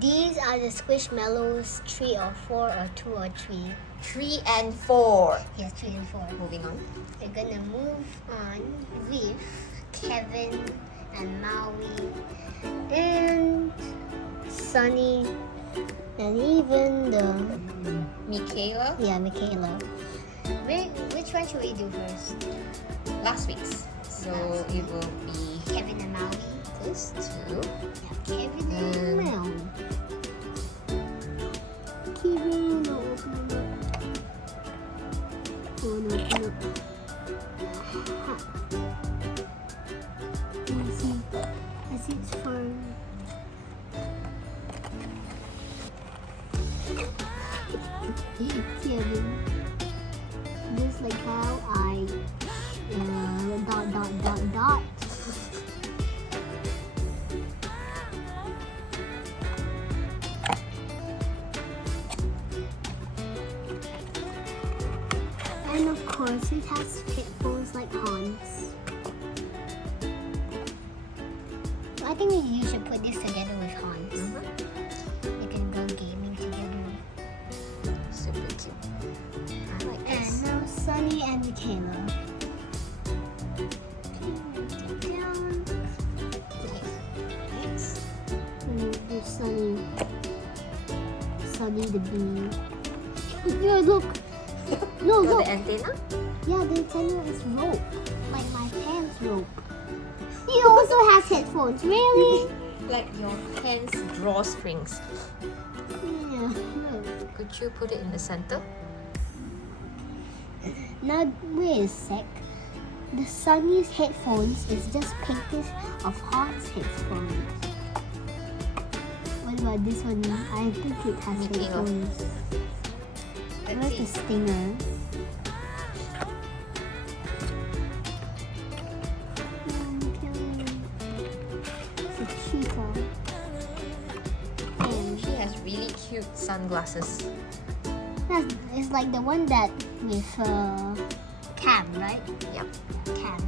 These are the Squishmallows 3 or 4 or 2 or 3. 3 and 4. Yes, 3 and 4. Moving on. We're gonna move on with Kevin and Maui and Sunny and even the Michaela. Michaela. Which one should we do first? Last week's. So it will be Kevin and Maui. this 2. Kevin and Maui. Kevin, no, open it up. Oh, no, open up. I see it's fun. Kevin. Just like how I dot. And of course it has headphones like Hans. So I think you should put this together with Hans. You can go gaming together. Super cute. I like And this. now Sunny and Michaela. Down. Next. There's Sunny the bee. Yeah, look. No, Oh, look. the antenna? Yeah, the antenna is rope, like my pants rope. He also has headphones. Really? Like your pants drawstrings. Yeah. Look. Could you put it in the center? Now wait a sec. The Sunny's headphones is just pictures of Hans headphones. What about this one? I think it has Michaela. headphones. Let's Where's the see. stinger? It's a cheetah. And She has really cute sunglasses. it's like the one that with Cam, right? Yep. Cam.